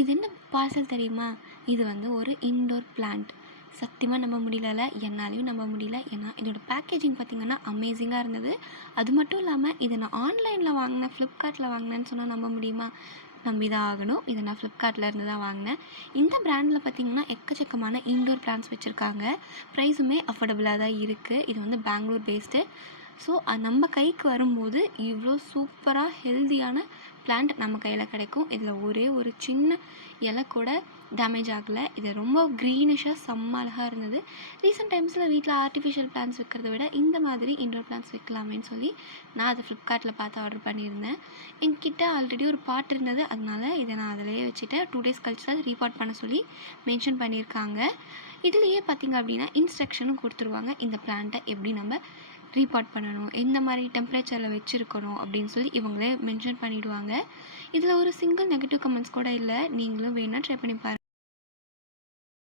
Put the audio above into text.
இது என்ன பார்சல் தெரியுமா? இது வந்து ஒரு இன்டோர் பிளான்ட். சத்தியமாக நம்ப முடியல, என்னாலையும் நம்ப முடியல. ஏன்னா இதோட பேக்கேஜிங் பார்த்திங்கன்னா அமேசிங்காக இருந்தது. அது மட்டும் இல்லாமல் இதை நான் ஆன்லைனில் வாங்கினேன், ஃப்ளிப்கார்ட்டில் வாங்கினேன்னு சொன்னால் நம்ப முடியுமா? நம்பி தான் ஆகணும். இதை நான் ஃப்ளிப்கார்ட்டில் இருந்து தான் வாங்கினேன். இந்த பிராண்டில் பார்த்திங்கன்னா எக்கச்சக்கமான இன்டோர் பிளான்ட்ஸ் வச்சுருக்காங்க. ப்ரைஸுமே அஃபோர்டபுளாக தான் இருக்குது. இது வந்து பெங்களூர் பேஸ்டு. ஸோ நம்ம கைக்கு வரும்போது இவ்வளோ சூப்பராக ஹெல்தியான பிளான்ட் நம்ம கையில் கிடைக்கும். இதில் ஒரே ஒரு சின்ன இலை கூட டேமேஜ் ஆகலை. இது ரொம்ப க்ரீனிஷாக செம்ம அழகாக இருந்தது. ரீசெண்ட் டைம்ஸில் வீட்டில் ஆர்டிஃபிஷியல் பிளான்ட்ஸ் வைக்கிறத விட இந்த மாதிரி இன்டோர் பிளான்ட்ஸ் வைக்கலாமேன்னு சொல்லி நான் அதை ஃப்ளிப்கார்ட்டில் பார்த்து ஆர்டர் பண்ணியிருந்தேன். என்கிட்ட ஆல்ரெடி ஒரு பாட் இருந்தது, அதனால இதை நான் அதிலேயே வச்சுட்டேன். 2 days கழிச்சு தான் ரீபாட் பண்ண சொல்லி மென்ஷன் பண்ணியிருக்காங்க. இதுலேயே பார்த்திங்க அப்படின்னா இன்ஸ்ட்ரக்ஷனும் கொடுத்துருவாங்க. இந்த பிளான்ட்டை எப்படி நம்ம ரீபாட் பண்ணணும், எந்த மாதிரி டெம்பரேச்சரில் வச்சுருக்கணும் அப்படின்னு சொல்லி இவங்களே மென்ஷன் பண்ணிவிடுவாங்க. இதில் ஒரு சிங்கிள் நெகட்டிவ் கமெண்ட்ஸ் கூட இல்லை. நீங்களும் வேணால் ட்ரை பண்ணி பாருங்கள்.